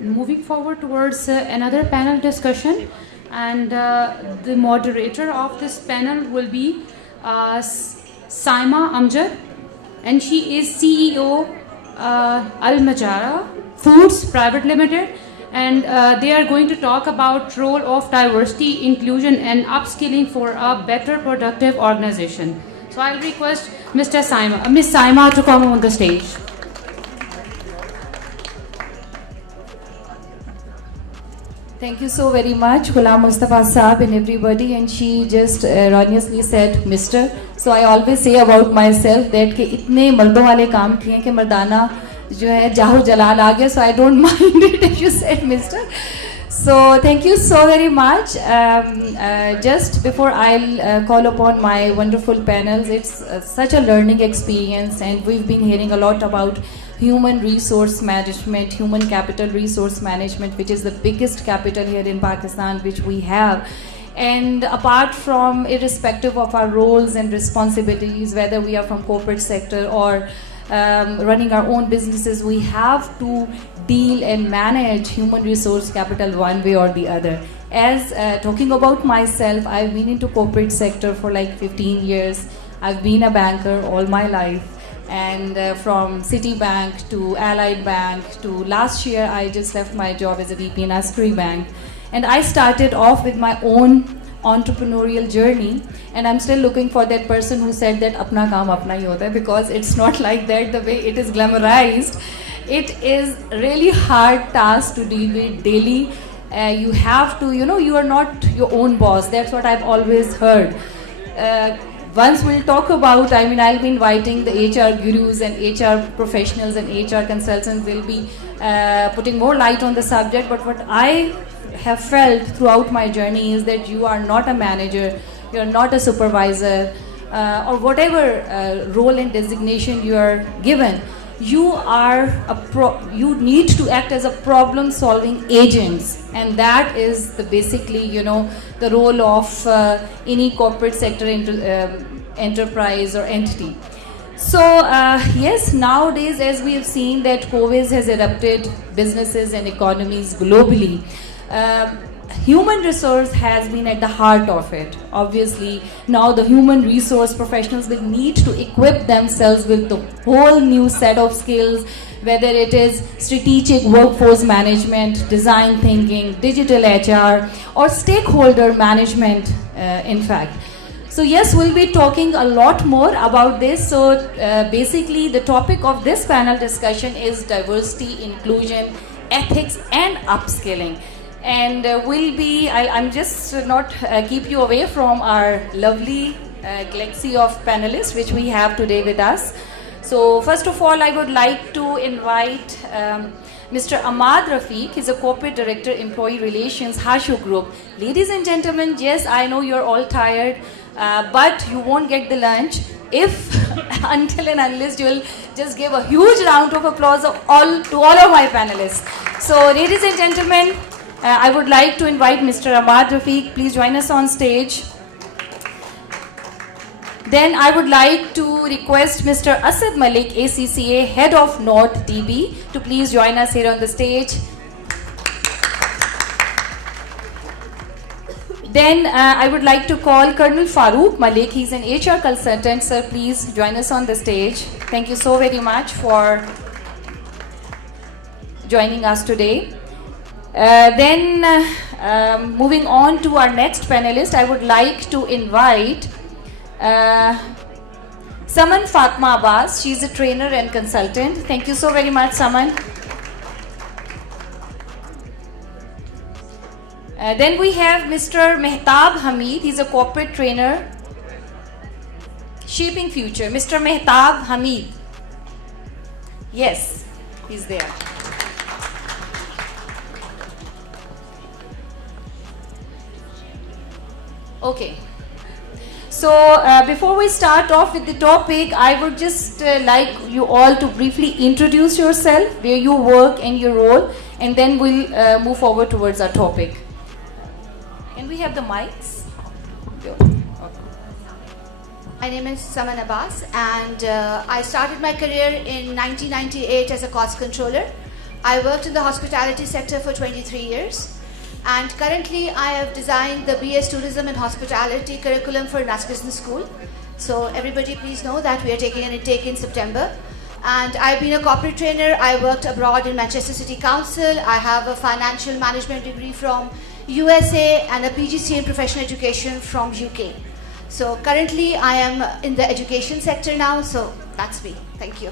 moving forward towards another panel discussion, and the moderator of this panel will be Saima Amjad, and she is CEO Al Majara Foods Private Limited, and they are going to talk about role of diversity, inclusion and upskilling for a better productive organization. So I'll request Miss Saima to come on the stage. Thank you so very much, Ghulam Mustafa Saab and everybody, and she just erroneously said Mr. So I always say about myself that कि इतने मर्दों वाले काम किए हैं कि मर्दाना जो है जाहु जलाल आ गया, so I don't mind it if you said Mr. So thank you so very much. Just before I'll call upon my wonderful panels, it's such a learning experience, and we've been hearing a lot about human resource management, human capital resource management, which is the biggest capital here in Pakistan which we have. And apart from, irrespective of our roles and responsibilities, whether we are from corporate sector or running our own businesses, we have to deal and manage human resource capital one way or the other. As talking about myself, I've been into corporate sector for like 15 years. I've been a banker all my life, and from Citibank to Allied Bank to last year I just left my job as a VP in Askari Bank, and I started off with my own entrepreneurial journey, and I'm still looking for that person who said that apna kaam apna hi hota hai, because it's not like that the way it is glamorized. It is really hard task to deal with daily. You have to, you are not your own boss. That's what I've always heard. Once we'll talk about, I'll be inviting the HR gurus and HR professionals and HR consultants will be putting more light on the subject. But what I have felt throughout my journey is that you are not a manager, you are not a supervisor, or whatever role and designation you are given. You need to act as a problem-solving agents, and that is basically, the role of any corporate sector enterprise or entity. So yes, nowadays, as we have seen that COVID has erupted businesses and economies globally, human resource has been at the heart of it. Obviously, now the human resource professionals will need to equip themselves with the whole new set of skills, whether it is strategic workforce management, design thinking, digital HR, or stakeholder management, in fact. So yes, we'll be talking a lot more about this. So basically, the topic of this panel discussion is diversity, inclusion, ethics, and upskilling. And I'm just not keep you away from our lovely galaxy of panelists which we have today with us. So first of all, I would like to invite Mr. Ahmad Rafiq. He's a Corporate Director, Employee Relations, Hashu Group. Ladies and gentlemen, yes, I know you're all tired, but you won't get the lunch if until and unless you'll just give a huge round of applause to all of my panelists. So ladies and gentlemen, I would like to invite Mr. Ahmad Rafiq. Please join us on stage. Then I would like to request Mr. Asad Malik, ACCA, Head of North DB, to please join us here on the stage. Then I would like to call Colonel Farooq Malik. He's an HR consultant. Sir, please join us on the stage. Thank you so very much for joining us today. Then moving on to our next panelist, I would like to invite Saman Fatma Abbas. She's a trainer and consultant. Thank you so very much, Saman. Then we have Mr. Mehtab Hamid. He's a corporate trainer, Shaping Future. Mr. Mehtab Hamid. Yes, he's there. Okay, so before we start off with the topic, I would just like you all to briefly introduce yourself, where you work and your role, and then we'll move forward towards our topic. Can we have the mics? My name is Saman Abbas, and I started my career in 1998 as a cost controller. I worked in the hospitality sector for 23 years. And currently I have designed the BS Tourism and Hospitality curriculum for NAS Business School. So everybody please know that we are taking an intake in September. And I've been a corporate trainer. I worked abroad in Manchester City Council. I have a financial management degree from USA and a PGCE in professional education from UK. So currently I am in the education sector now. So that's me. Thank you.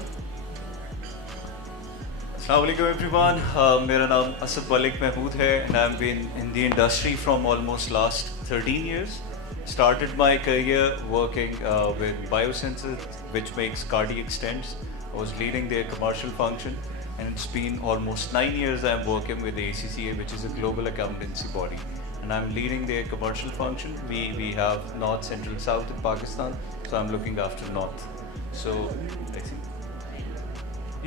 Assalamualaikum everyone. मेरा नाम असद मलिक महमूद है and I've been in the industry from almost last 13 years. Started my career working with biosensors, which makes cardiac stents. I was leading their commercial function, and it's been almost 9 years I'm working with the ACCA, which is a global accountancy body, and I'm leading their commercial function. We have North, Central, South in Pakistan, so I'm looking after North. So I think.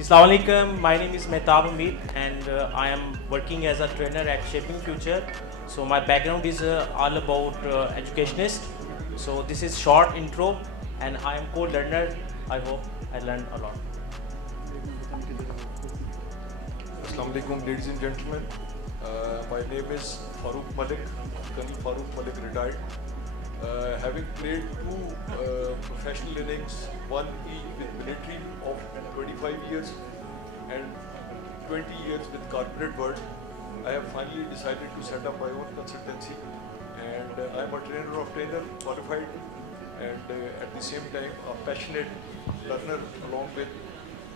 Assalamualaikum, my name is Mehtab Hamid and I am working as a trainer at Shaping Future. So my background is all about educationist. So this is short intro and I am co-learner. I hope I learned a lot. Assalamualaikum ladies and gentlemen. My name is Farooq Malik, Colonel Farooq Malik retired. Having played two professional innings, one each with military of 25 years and 20 years with corporate world, I have finally decided to set up my own consultancy, and I am a trainer of trainer, qualified, and at the same time a passionate learner, along with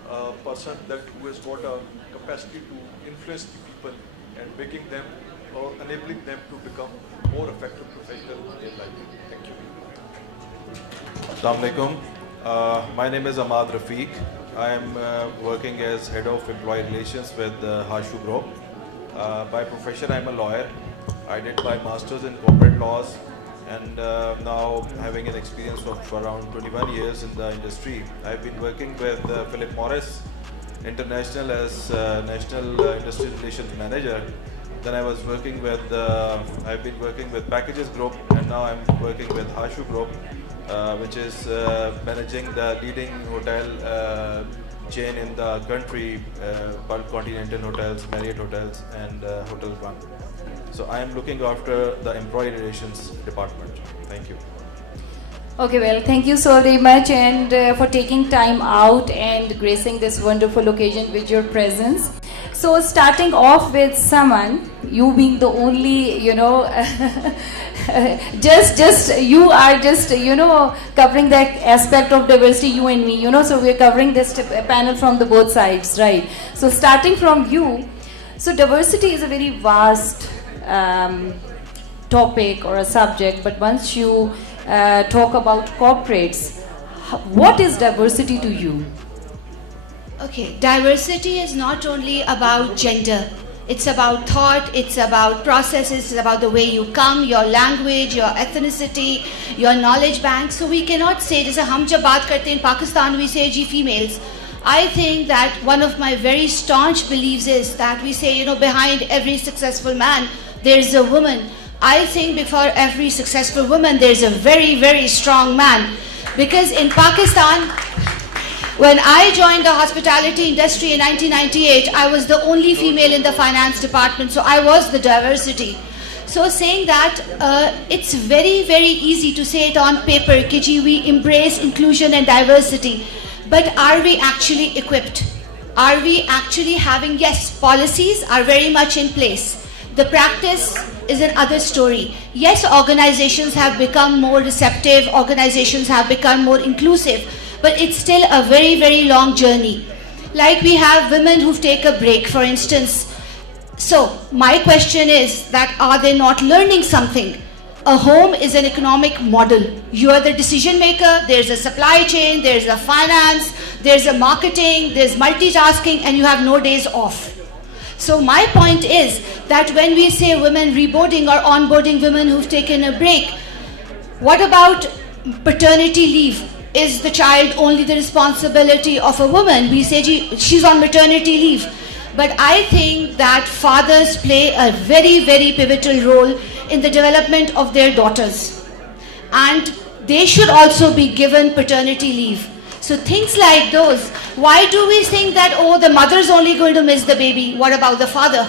a person who has got a capacity to influence the people and making them or enabling them to become more effective professionals in life. Thank you. Assalamu alaikum. My name is Ahmad Rafiq. I am working as Head of Employee Relations with Hashu Group. By profession, I am a lawyer. I did my Masters in Corporate Laws, and now having an experience of around 21 years in the industry. I've been working with Philip Morris International as National Industry Relations Manager. Then I was working with, I've been working with Packages Group, and now I'm working with Hashu Group, which is managing the leading hotel chain in the country, called Continental Hotels, Marriott Hotels, and Hotel One. So I am looking after the employee relations department. Thank you. Okay, well, thank you so very much and for taking time out and gracing this wonderful occasion with your presence. So starting off with Saman, you being the only, you know, you are just, you know, covering that aspect of diversity, you and me, you know, so we're covering this panel from the both sides, right? So starting from you, so diversity is a very vast topic or a subject, but once you talk about corporates, what is diversity to you? Okay, diversity is not only about gender. It's about thought, it's about processes, it's about the way you come, your language, your ethnicity, your knowledge bank. So we cannot say, जैसे हम जब बात करते हैं in Pakistan, we say, ji, females. I think that one of my very staunch beliefs is that we say, you know, behind every successful man, there is a woman. I think before every successful woman, there is a very, very strong man. Because in Pakistan, when I joined the hospitality industry in 1998, I was the only female in the finance department, so I was the diversity. So saying that, it's very, very easy to say it on paper, Kiji, we embrace inclusion and diversity, but are we actually equipped? Are we actually having, yes, policies are very much in place. The practice is another story. Yes, organizations have become more receptive, organizations have become more inclusive, but it's still a very, very long journey. Like we have women who take a break, for instance. So my question is that are they not learning something? A home is an economic model. You are the decision maker, there's a supply chain, there's a finance, there's a marketing, there's multitasking, and you have no days off. So my point is that when we say women reboarding or onboarding women who've taken a break, what about paternity leave? Is the child only the responsibility of a woman? We say she's on maternity leave. But I think that fathers play a very, very pivotal role in the development of their daughters. And they should also be given paternity leave. So things like those. Why do we think that, oh, the mother's only going to miss the baby? What about the father?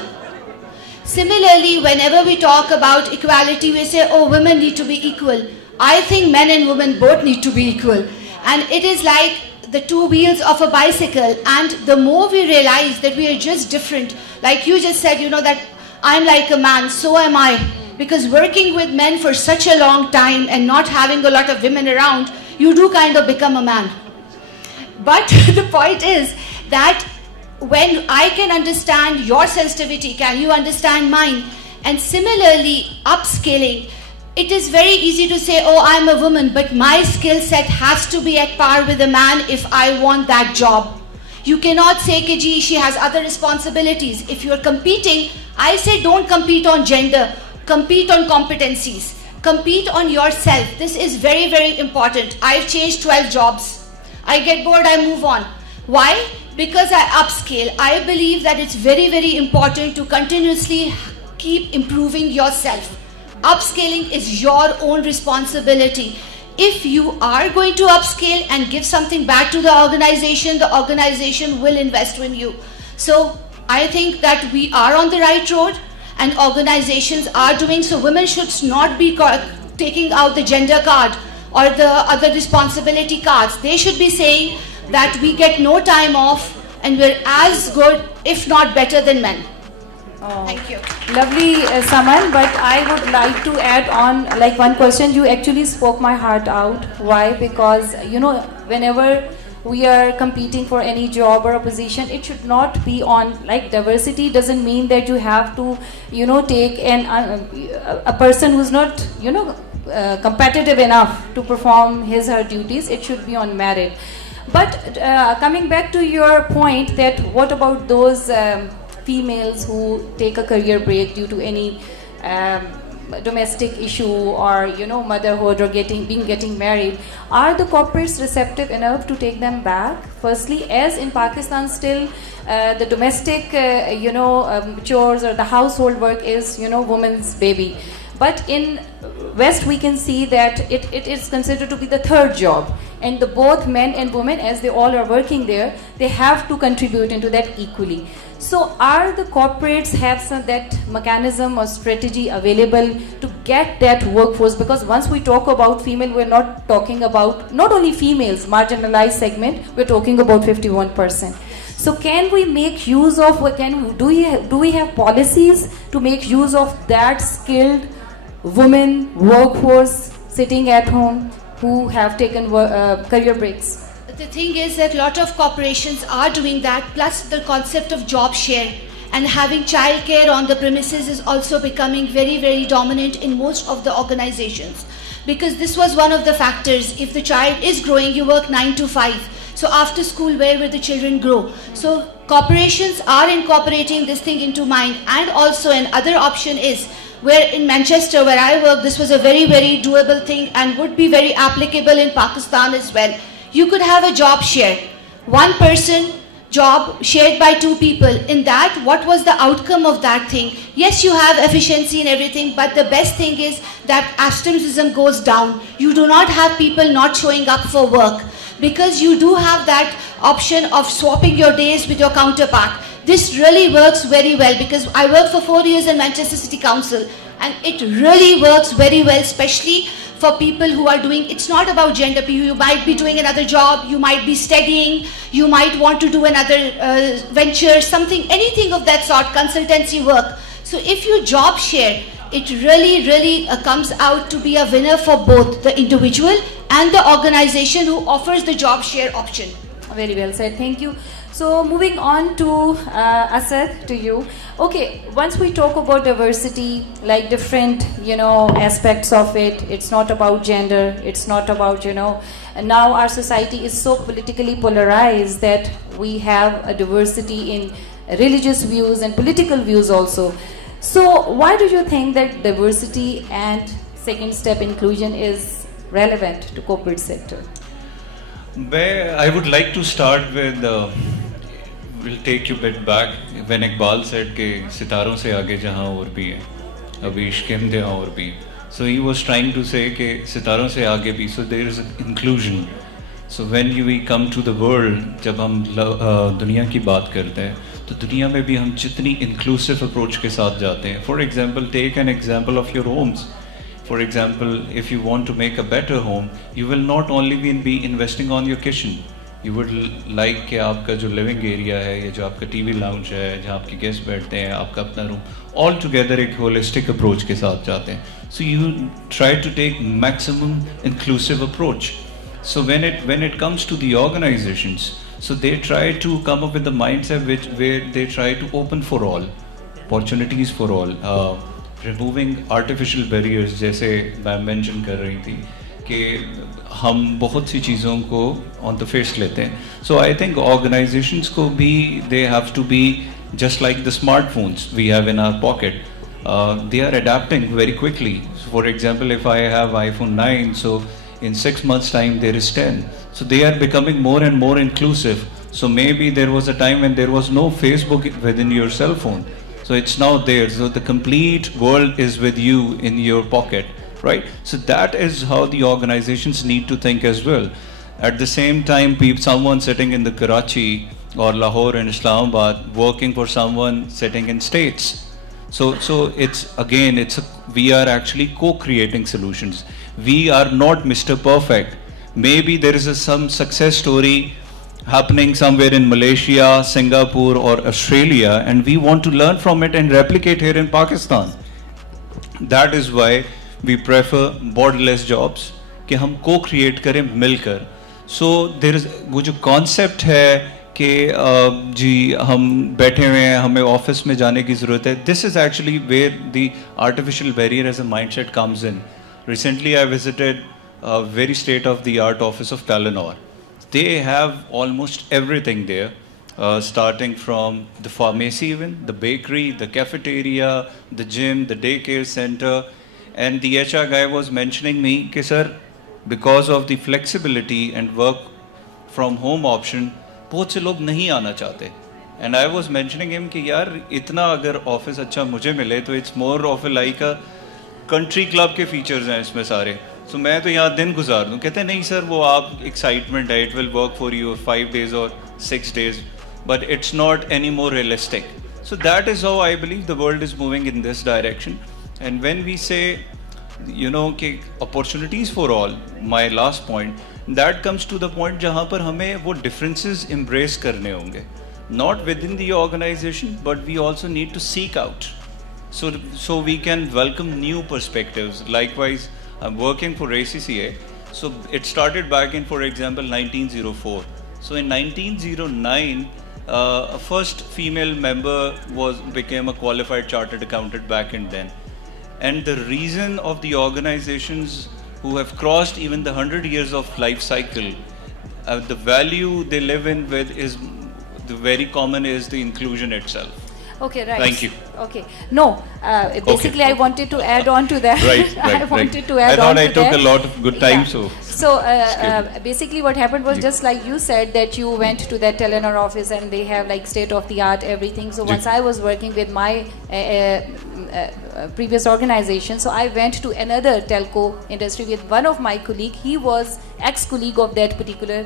Similarly, whenever we talk about equality, we say, oh, women need to be equal. I think men and women both need to be equal. And it is like the two wheels of a bicycle. And the more we realize that we are just different, like you just said, you know, that I'm like a man, so am I. Because working with men for such a long time and not having a lot of women around, you do kind of become a man. But the point is that when I can understand your sensitivity, can you understand mine? And similarly, upskilling, it is very easy to say, oh, I'm a woman, but my skill set has to be at par with a man if I want that job. You cannot say, Keji, she has other responsibilities. If you're competing, I say don't compete on gender, compete on competencies, compete on yourself. This is very, very important. I've changed 12 jobs. I get bored, I move on. Why? Because I upscale. I believe that it's very, very important to continuously keep improving yourself. Upscaling is your own responsibility. If you are going to upscale and give something back to the organization will invest in you. So I think that we are on the right road and organizations are doing so. Women should not be taking out the gender card or the other responsibility cards. They should be saying that we get no time off and we're as good, if not better than men. Oh, thank you. Lovely, Saman, but I would like to add on like one question. You actually spoke my heart out. Why? Because, you know, whenever we are competing for any job or a position, it should not be on, like, diversity doesn't mean that you have to, you know, take a person who's not, you know, competitive enough to perform his or her duties. It should be on merit. But coming back to your point that what about those females who take a career break due to any domestic issue or, you know, motherhood or getting married, are the corporates receptive enough to take them back? Firstly, as in Pakistan still the domestic chores or the household work is, you know, woman's baby. But in West we can see that it is considered to be the third job, and the both men and women, as they all are working there, they have to contribute into that equally. So are the corporates have that mechanism or strategy available to get that workforce? Because once we talk about female, we're not talking about not only females, marginalized segment, we're talking about 51%. So can we make use of, do we have policies to make use of that skilled women workforce sitting at home who have taken career breaks? The thing is that a lot of corporations are doing that, plus the concept of job share and having childcare on the premises is also becoming very, very dominant in most of the organizations. Because this was one of the factors. If the child is growing, you work 9 to 5. So after school, where will the children grow? So corporations are incorporating this thing into mind. And also another option is, where in Manchester, where I work, this was a very, very doable thing and would be very applicable in Pakistan as well. You could have a job share. One person job shared by two people. In that, what was the outcome of that thing? Yes, you have efficiency and everything, but the best thing is that absenteeism goes down. You do not have people not showing up for work because you do have that option of swapping your days with your counterpart. This really works very well because I worked for 4 years in Manchester City Council and it really works very well, especially for people who are doing, it's not about gender. You might be doing another job, you might be studying, you might want to do another venture, something, anything of that sort, consultancy work. So if you job share, it really comes out to be a winner for both the individual and the organization who offers the job share option. Very well said, thank you. So moving on to Asad, to you. Okay, once we talk about diversity, like different, you know, aspects of it, it's not about gender, it's not about, you know, and now our society is so politically polarized that we have a diversity in religious views and political views also. So why do you think that diversity and second step inclusion is relevant to corporate sector? I would like to start with we'll take you a bit back when Iqbal said कि सितारों से आगे जहाँ और भी हैं अभी इश्क़ दे और भी. So he was trying to say कि सितारों से आगे भी, so there is inclusion. So when we come to the world, जब हम दुनिया की बात करते हैं, तो दुनिया में भी हम जितनी inclusive approach के साथ जाते हैं. For example, take an example of your homes. For example, if you want to make a better home, you will not only be investing on your kitchen. You would like कि आपका जो living area है, या जो आपका TV lounge है, जहाँ आपके guests बैठते हैं, आपका अपना room, all together एक holistic approach के साथ जाते हैं. So you try to take maximum inclusive approach. So when it comes to the organizations, so they try to come up with the mindset where they try to open for all, opportunities for all, removing artificial barriers, जैसे मैं mention कर रही थी कि हम बहुत सी चीज़ों को on the face लेते हैं. So I think organizations को भी they have to be just like the smartphones we have in our pocket. They are adapting very quickly. So for example, if I have iPhone 9, so in 6 months time there is 10. So they are becoming more and more inclusive. So maybe there was a time when there was no Facebook within your cell phone. So it's now there. So the complete world is with you in your pocket, right? So that is how the organizations need to think as well. At the same time, someone sitting in the Karachi or Lahore in Islamabad working for someone sitting in States. So we are actually co-creating solutions. We are not Mr. Perfect. Maybe there is some success story happening somewhere in Malaysia, Singapore or Australia, and we want to learn from it and replicate here in Pakistan. That is why we prefer borderless jobs, कि हम co-create करें मिलकर. So there is वो जो concept है कि जी हम बैठे हुए हैं, हमें ऑफिस में जाने की ज़रूरत है. This is actually where the artificial barrier as a mindset comes in. Recently I visited a very state-of-the-art office of Telenor. They have almost everything there, starting from the pharmacy even, the bakery, the cafeteria, the gym, the daycare center. And the HR guy was mentioning me कि sir, because of the flexibility and work from home option, बहुत से लोग नहीं आना चाहते. And I was mentioning him कि यार इतना अगर ऑफिस अच्छा मुझे मिले तो it's more of a like a country club के features हैं इसमें सारे. So मैं तो यहाँ दिन गुजार दूँ. कहते हैं नहीं सर वो आप excitement है, it will work for you 5 days or 6 days, but it's not any more realistic. So that is how I believe the world is moving in this direction. And when we say, you know, कि opportunities for all, my last point, that comes to the point जहाँ पर हमें वो differences embrace करने होंगे. Not within the organization, but we also need to seek out. So we can welcome new perspectives. Likewise, I'm working for ACCA. So it started back in, for example, 1904. So in 1909, a first female member became a qualified chartered accountant back in then. And the reason of the organizations who have crossed even the 100 years of life cycle, the value they live in with is the very common is the inclusion itself. Okay, right. Thank you. Okay. No, basically I wanted to add on to that. Right. I wanted to add on to that. I thought I took a lot of good time, yeah. So basically what happened was just like you said that you went to that Telenor office and they have like state-of-the-art everything. So once I was working with my previous organization, so I went to another telco industry with one of my colleague. He was ex-colleague of that particular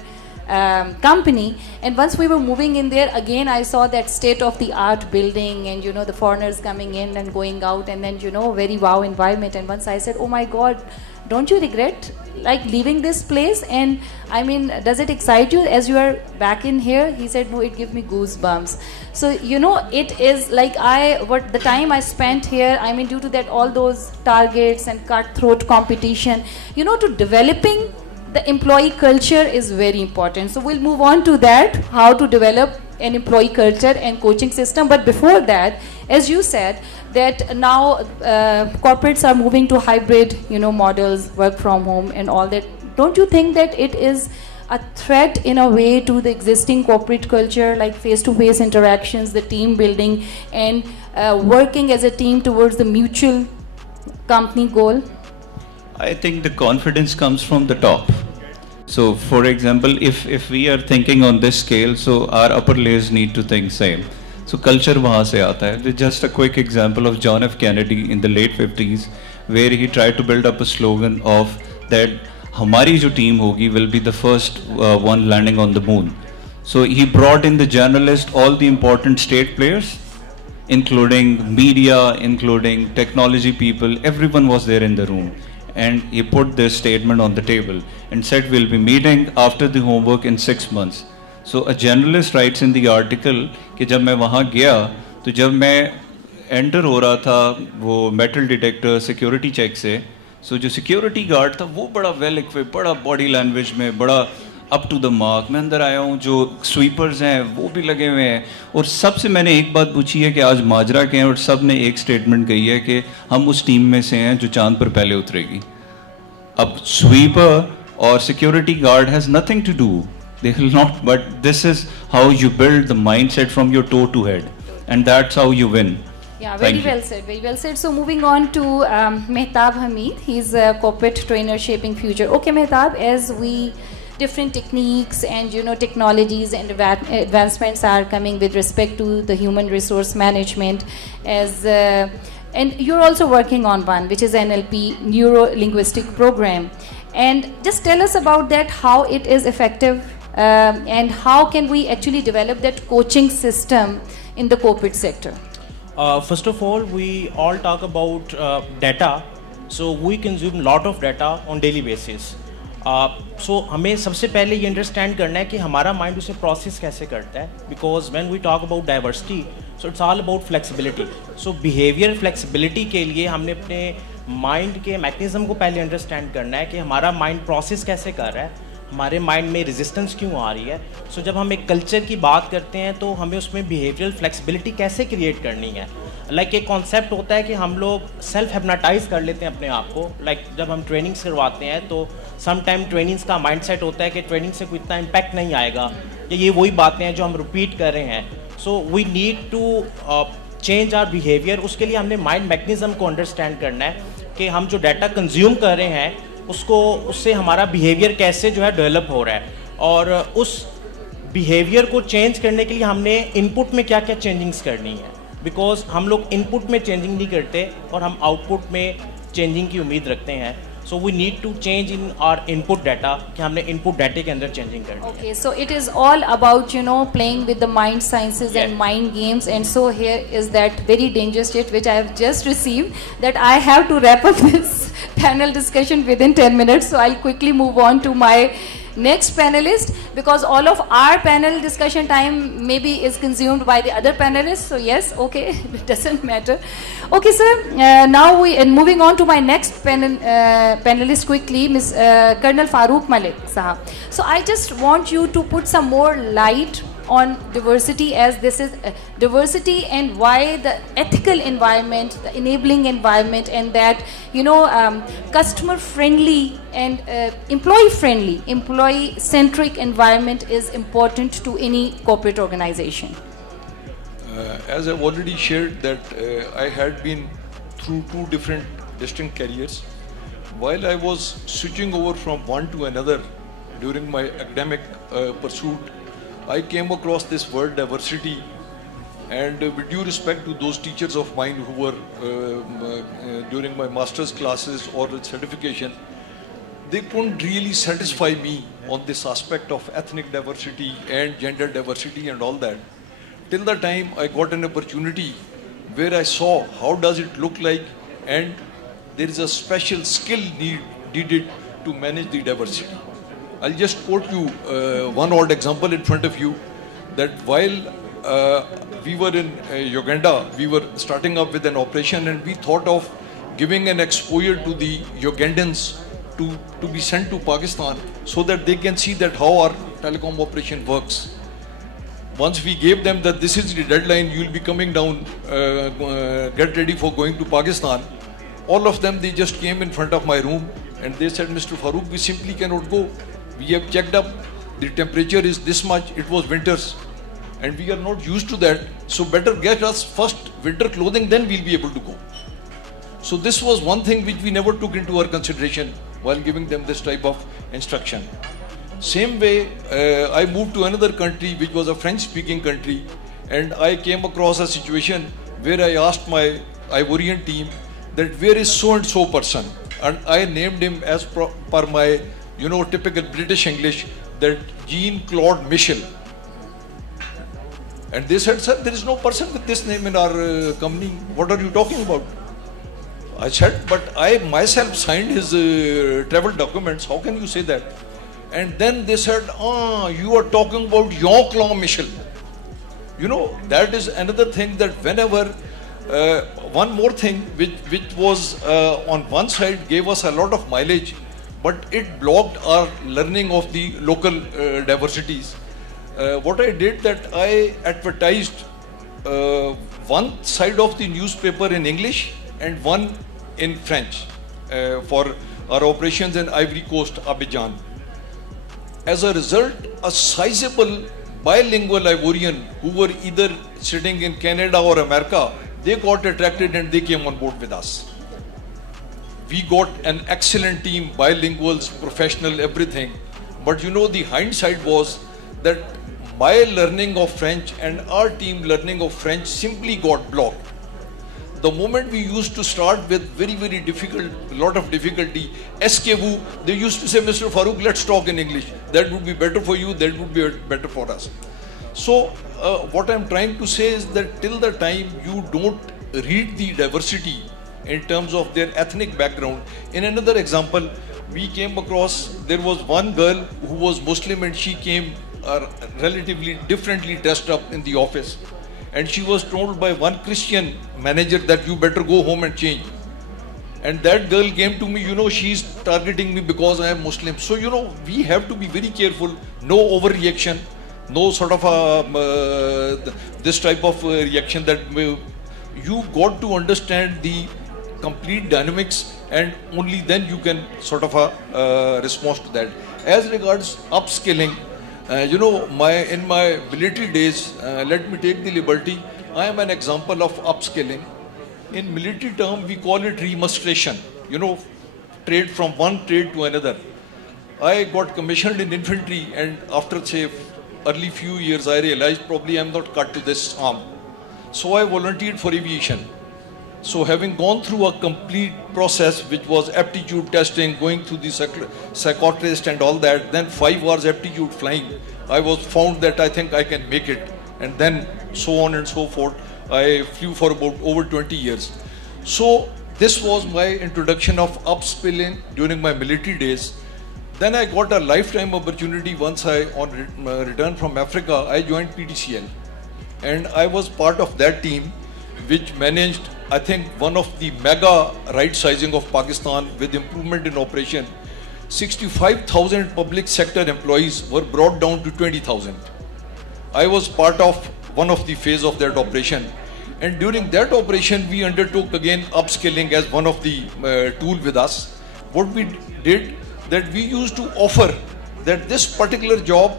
company, and once we were moving in there, again I saw that state-of-the-art building, and you know the foreigners coming in and going out, and then you know very wow environment. And once I said, oh my God, don't you regret like leaving this place? And I mean, does it excite you as you are back in here? He said, no, it gives me goosebumps. So you know, it is like the time I spent here, I mean, due to that all those targets and cutthroat competition, you know, to developing the employee culture is very important. So we'll move on to that, how to develop an employee culture and coaching system. But before that, as you said, that now corporates are moving to hybrid, you know, models, work from home and all that. Don't you think that it is a threat in a way to the existing corporate culture, like face-to-face interactions, the team building, and working as a team towards the mutual company goal? I think the confidence comes from the top. So for example, if we are thinking on this scale, so our upper layers need to think same. So culture वहाँ से आता है. Just a quick example of John F. Kennedy in the late 50s, where he tried to build up a slogan of that हमारी जो team होगी will be the first one landing on the moon. So he brought in the journalists, all the important state players, including media, including technology people. Everyone was there in the room, and he put this statement on the table and said we'll be meeting after the homework in 6 months. So a journalist writes in the article कि जब मैं वहाँ गया तो जब मैं enter हो रहा था वो मेटल डिटेक्टर सिक्योरिटी चेक से, सो जो सिक्योरिटी गार्ड था वो बड़ा वेल इक्विप, बड़ा बॉडी लैंग्वेज में, बड़ा अप टू द मार्क. मैं अंदर आया हूँ, जो स्वीपर्स हैं वो भी लगे हुए हैं, और सबसे मैंने एक बात पूछी है कि आज माजरा के हैं, और सब ने एक स्टेटमेंट कही है कि हम उस टीम में से हैं जो चांद पर पहले उतरेगी. अब स्वीपर और security guard has nothing to do, they will not, but this is how you build the mindset from your toe to head, and that's how you win. Yeah, very well said, very well said. So moving on to Mehtab Hamid, he's a corporate trainer shaping future. Okay Mehtab, as we different techniques and technologies and advancements are coming with respect to the human resource management, as and you're also working on one which is NLP, neuro linguistic program, and just tell us about that, how it is effective. And how can we actually develop that coaching system in the corporate sector? First of all, we all talk about data. So we consume a lot of data on daily basis. So हमें सबसे पहले ये understand करना है कि हमारा mind उसे process कैसे करता है. Because when we talk about diversity, so it's all about flexibility. So behavior flexibility के लिए हमने अपने mind के mechanism को पहले understand करना है कि हमारा mind process कैसे कर रहा है, हमारे माइंड में रेजिस्टेंस क्यों आ रही है. सो जब हम एक कल्चर की बात करते हैं तो हमें उसमें बिहेवियरल फ्लेक्सिबिलिटी कैसे क्रिएट करनी है. लाइक एक कॉन्सेप्ट होता है कि हम लोग सेल्फ हिप्नोटाइज कर लेते हैं अपने आप को. लाइक जब हम ट्रेनिंग्स करवाते हैं तो सम टाइम ट्रेनिंग्स का माइंडसेट होता है कि ट्रेनिंग से कोई इतना इम्पैक्ट नहीं आएगा, ये वही बातें हैं जो हम रिपीट कर रहे हैं. So we need to change our behaviour. उसके लिए हमने माइंड मैकेनिज्म को अंडरस्टैंड करना है कि हम जो डाटा कंज्यूम कर रहे हैं उससे हमारा बिहेवियर कैसे जो है डेवलप हो रहा है, और उस बिहेवियर को चेंज करने के लिए हमने इनपुट में क्या क्या चेंजिंग्स करनी है. बिकॉज हम लोग इनपुट में चेंजिंग नहीं करते और हम आउटपुट में चेंजिंग की उम्मीद रखते हैं. So we need to change in our input data, कि हमने इनपुट डाटे के अंदर चेंजिंग करनी है. Okay, so it is all about playing with the mind sciences and mind games, and so here is that very dangerous state which I have just received, that I have to wrap up this panel discussion within 10 minutes. So I'll quickly move on to my next panelist, because all of our panel discussion time maybe is consumed by the other panelists. So yes, okay, it doesn't matter. Okay sir, now moving on to my next panelist quickly, Ms. Colonel Farooq Malik Sahab. So I just want you to put some more light on diversity, as this is diversity, and why the ethical environment, the enabling environment, and that customer friendly and employee friendly, employee centric environment is important to any corporate organization. As I've already shared that I had been through two different distinct careers. While I was switching over from one to another during my academic pursuit, I came across this word diversity, and with due respect to those teachers of mine who were during my master's classes or certification, they couldn't really satisfy me on this aspect of ethnic diversity and gender diversity and all that, till the time I got an opportunity where I saw how does it look like, and there is a special skill needed to manage the diversity. I'll just quote you one odd example in front of you, that while we were in Uganda, we were starting up with an operation, and we thought of giving an exposure to the Ugandans to be sent to Pakistan so that they can see that how our telecom operation works. Once we gave them that this is the deadline, you will be coming down, get ready for going to Pakistan, all of them, they just came in front of my room and they said, Mr. Farooq, we simply cannot go. We have checked up, the temperature is this much, it was winters, and we are not used to that, so better get us first winter clothing, then we'll be able to go. So this was one thing which we never took into our consideration while giving them this type of instruction. Same way, I moved to another country which was a French-speaking country, and I came across a situation where I asked my Ivorian team that where is so-and-so person, and I named him as per my you know, typical British English, that Jean-Claude Michel. And they said, sir, there is no person with this name in our company. What are you talking about? I said, but I myself signed his travel documents. How can you say that? And then they said, you are talking about Jean-Claude Michel. You know, that is another thing, that whenever, one more thing which was on one side gave us a lot of mileage, but it blocked our learning of the local diversities. What I did, that I advertised one side of the newspaper in English and one in French for our operations in Ivory Coast, Abidjan. As a result, a sizable bilingual Ivorian who were either sitting in Canada or America, they got attracted and they came on board with us. We got an excellent team, bilinguals, professional, everything. But you know, the hindsight was that my learning of French and our team learning of French simply got blocked. The moment we used to start with very, very difficult, lot of difficulty, SKU, they used to say, Mr. Farooq, let's talk in English. That would be better for you, that would be better for us. So, what I'm trying to say is that till the time you don't read the diversity in terms of their ethnic background. In another example, we came across, there was one girl who was Muslim and she came relatively differently dressed up in the office. And she was told by one Christian manager that you better go home and change. And that girl came to me, you know, she's targeting me because I am Muslim. So, you know, we have to be very careful, no overreaction, no sort of this type of reaction, that you got to understand the complete dynamics and only then you can sort of respond to that. As regards upskilling, you know, in my military days, let me take the liberty, I am an example of upskilling. In military term, we call it remustration, you know, trade from one trade to another. I got commissioned in infantry, and after, say, early few years, I realized probably I'm not cut to this arm. So I volunteered for aviation. So having gone through a complete process, which was aptitude testing, going through the psychotrist and all that, then 5 hours aptitude flying, I was found that I think I can make it. And then so on and so forth. I flew for about over 20 years. So this was my introduction of upskilling during my military days. Then I got a lifetime opportunity once on return from Africa, I joined PTCL. And I was part of that team which managed, I think, one of the mega right sizing of Pakistan with improvement in operation. 65,000 public sector employees were brought down to 20,000. I was part of one of the phase of that operation. And during that operation, we undertook again upskilling as one of the tool with us. What we did, that we used to offer that this particular job,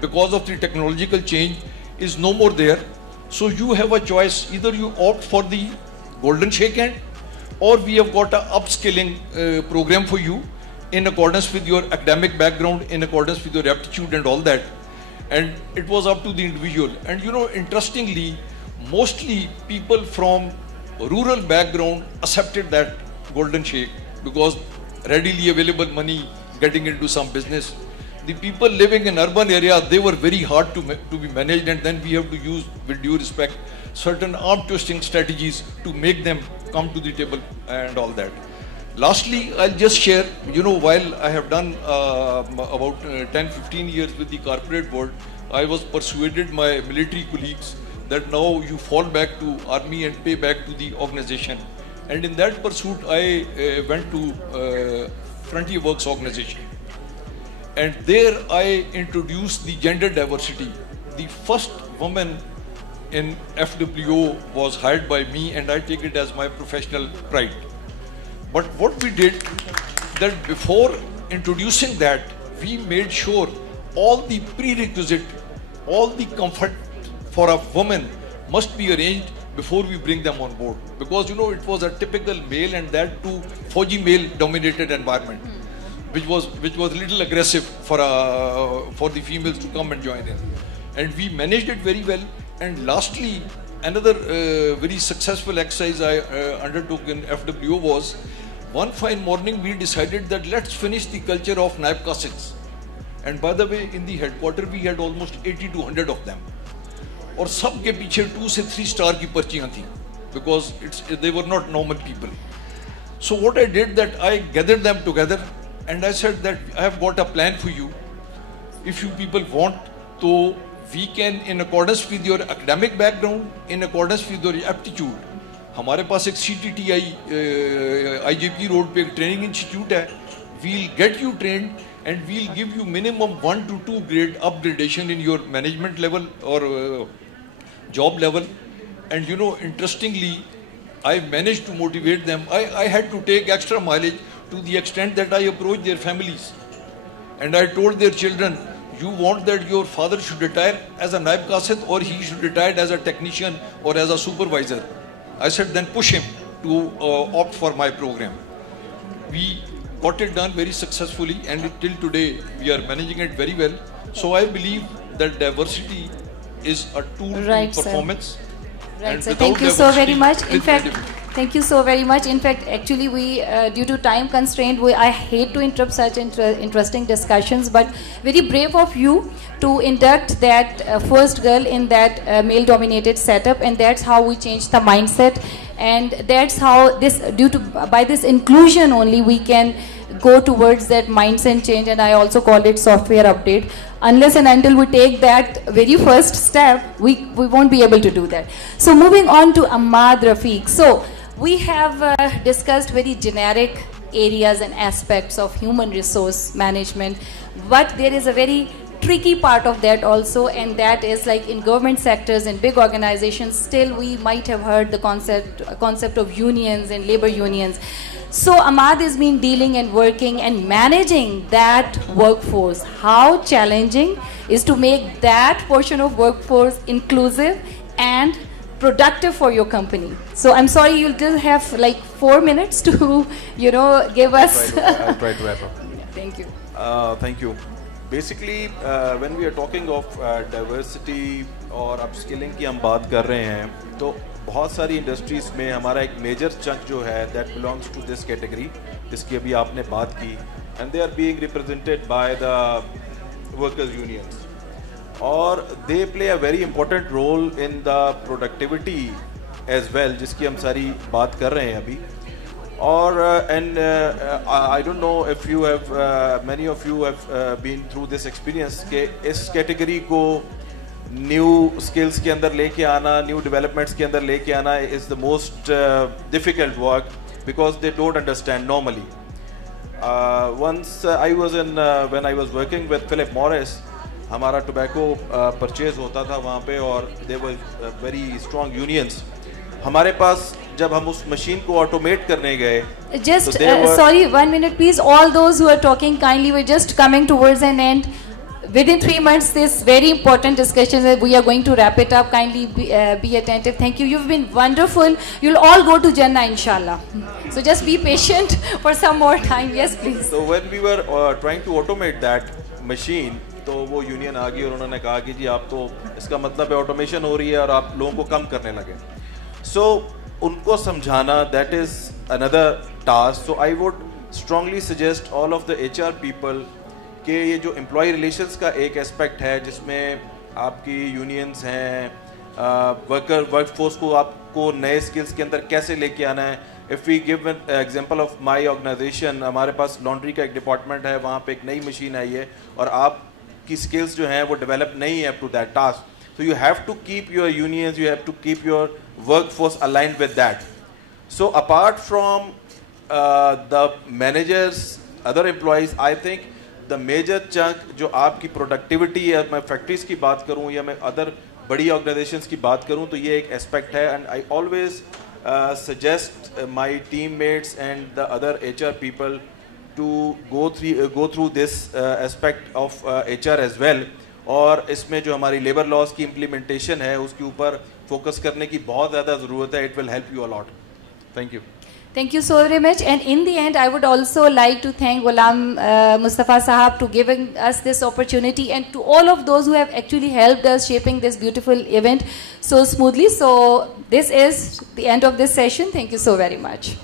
because of the technological change, is no more there. So you have a choice, either you opt for the golden shake hand, or we have got an upskilling program for you in accordance with your academic background, in accordance with your aptitude and all that. And it was up to the individual. And you know, interestingly, mostly people from rural background accepted that golden shake because readily available money, getting into some business. The people living in urban area, they were very hard to be managed, and then we have to use, with due respect, certain arm twisting strategies to make them come to the table and all that. Lastly, I'll just share, you know, while I have done about 10-15 years with the corporate world, I was persuaded my military colleagues that now you fall back to army and pay back to the organization. And in that pursuit, I went to Frontier Works organization. And there I introduced the gender diversity. The first woman in FWO was hired by me, and I take it as my professional pride. But what we did, that before introducing that, we made sure all the prerequisite, all the comfort for a woman must be arranged before we bring them on board. Because you know, it was a typical male, and that too Fauji male dominated environment, which was a little aggressive for the females to come and join in. And we managed it very well. And lastly, another very successful exercise I undertook in FWO was, one fine morning we decided that let's finish the culture of naib qasids. And by the way, in the headquarter we had almost 80 to 100 of them. और सब के पीछे 2 से 3 star की पर्चियां थी, because they were not normal people. So what I did, that I gathered them together and I said that I have got a plan for you. If you people want, so we can, in accordance with your academic background, in accordance with your aptitude, हमारे पास एक CTTI IJP road पे एक training institute है. We'll get you trained and we'll give you minimum 1 to 2 grade upgradation in your management level or job level. And you know, interestingly, I managed to motivate them. I had to take extra mileage to the extent that I approached their families. And I told their children, you want that your father should retire as a naib qasid or he should retire as a technician or as a supervisor? I said, then push him to opt for my program. We got it done very successfully, and till today we are managing it very well. So I believe that diversity is a tool in performance. Right, sir. Thank you so very much. In fact, thank you so very much. In fact, actually, we due to time constraint, I hate to interrupt such interesting discussions, but very brave of you to induct that first girl in that male-dominated setup, and that's how we changed the mindset, and that's how this, by this inclusion only, we can go towards that mindset change, and I also called it software update. Unless and until we take that very first step, we won't be able to do that. So moving on to Ahmad Rafiq. So we have discussed very generic areas and aspects of human resource management, but there is a very tricky part of that also, and that is like in government sectors and big organizations, still we might have heard the concept of unions and labor unions. So Ahmad has been dealing and working and managing that workforce. How challenging is to make that portion of workforce inclusive and productive for your company? So I'm sorry, you'll just have like 4 minutes to, you know, give us. I'll try to wrap up. Thank you. Thank you. Basically, when we are talking of diversity और upskilling की हम बात कर रहे हैं, तो बहुत सारी इंडस्ट्रीज में हमारा एक मेजर चंक जो है that belongs to this category, जिसकी अभी आपने बात की, and they are being represented by the workers unions, और they play a very important role in the productivity as well, जिसकी हम सारी बात कर रहे हैं अभी. और and I don't know if you have many of you have been through this experience कि इस कैटेगरी को न्यू स्किल्स के अंदर लेके आना, न्यू डेवलपमेंट्स के अंदर लेके आना is the most difficult work, because they don't understand normally. Once I was in when I was working with Philip Morris, हमारा टोबैको परचेज होता था वहाँ पे, और they were very strong unions. हमारे पास जब हम उस मशीन को ऑटोमेट करने गए, just sorry, 1 minute please. All those who are talking, kindly, we're just coming towards an end. Within 3 months, this very important discussion, we are going to wrap it up. Kindly be attentive. Thank you. You've been wonderful. You'll all go to Jannah, inshallah. So just be patient for some more time. Yes, please. So when we were trying to automate that machine, तो वो union आ गई और उन्होंने कहा कि जी आप तो, इसका मतलब है ऑटोमेशन हो रही है और आप लोगों को कम करने लगे. So उनको समझाना, that is another task. So I would strongly suggest all of the HR people कि ये जो एम्प्लॉय रिलेशंस का एक एस्पेक्ट है, जिसमें आपकी यूनियंस हैं, वर्कफोर्स को आपको नए स्किल्स के अंदर कैसे लेके आना है. If we give an example of my organisation, हमारे पास लॉन्ड्री का एक डिपार्टमेंट है, वहाँ पे एक नई मशीन आई है और आपकी स्किल्स जो हैं वो डेवलप नहीं है up to that task. So you have to keep your unions, you have to keep your workforce aligned with that. So apart from the managers, other employees, I think the major chunk जो आपकी productivity है, मैं factories की बात करूँ या मैं other बड़ी organizations की बात करूँ, तो ये एक aspect है. And I always suggest my teammates and the other HR people to go through this aspect of HR as well. और इसमें जो हमारी लेबर लॉज की इम्प्लीमेंटेशन है उसके ऊपर फोकस करने की बहुत ज़्यादा ज़रूरत है. It will help you a lot. Thank you. Thank you so very much. And in the end, I would also like to thank Ghulam Mustafa Sahab to giving us this opportunity, and to all of those who have actually helped us shaping this beautiful event so smoothly. So this is the end of this session. Thank you so very much.